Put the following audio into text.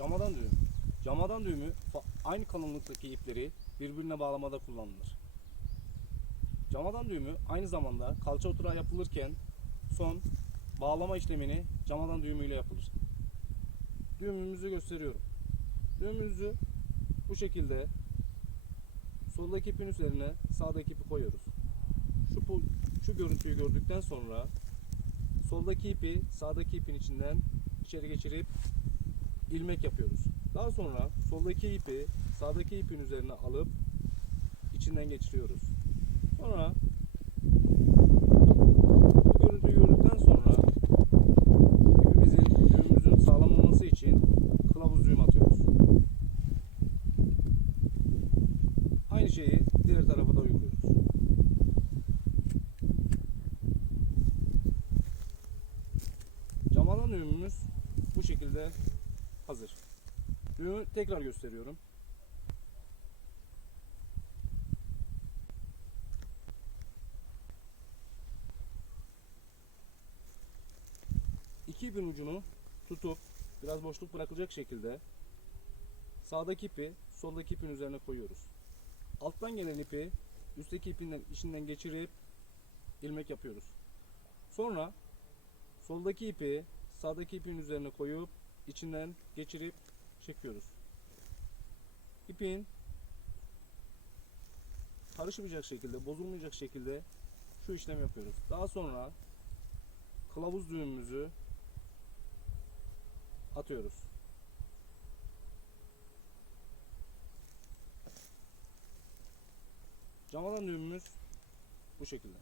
Camadan düğüm. Camadan düğümü aynı kalınlıktaki ipleri birbirine bağlamada kullanılır. Camadan düğümü aynı zamanda kalça oturağı yapılırken son bağlama işlemini camadan düğümüyle yapılır. Düğümümüzü gösteriyorum. Düğümümüzü bu şekilde soldaki ipin üzerine sağdaki ipi koyuyoruz. Şu, şu görüntüyü gördükten sonra soldaki ipi sağdaki ipin içinden içeri geçirip ilmek yapıyoruz. Daha sonra soldaki ipi sağdaki ipin üzerine alıp içinden geçiriyoruz. Sonra bu görüntüyü gördükten sonra ipimizin düğümümüzün sağlam olması için kılavuz düğüm atıyoruz. Aynı şeyi diğer tarafa da uyguluyoruz. Camadan düğümümüz bu şekilde hazır. Düğümü tekrar gösteriyorum. İki ipin ucunu tutup biraz boşluk bırakılacak şekilde sağdaki ipi soldaki ipin üzerine koyuyoruz. Alttan gelen ipi üstteki ipinden içinden geçirip ilmek yapıyoruz. Sonra soldaki ipi sağdaki ipin üzerine koyup içinden geçirip çekiyoruz. İpin karışmayacak şekilde, bozulmayacak şekilde şu işlemi yapıyoruz. Daha sonra kılavuz düğümümüzü atıyoruz. Camadan düğümümüz bu şekilde.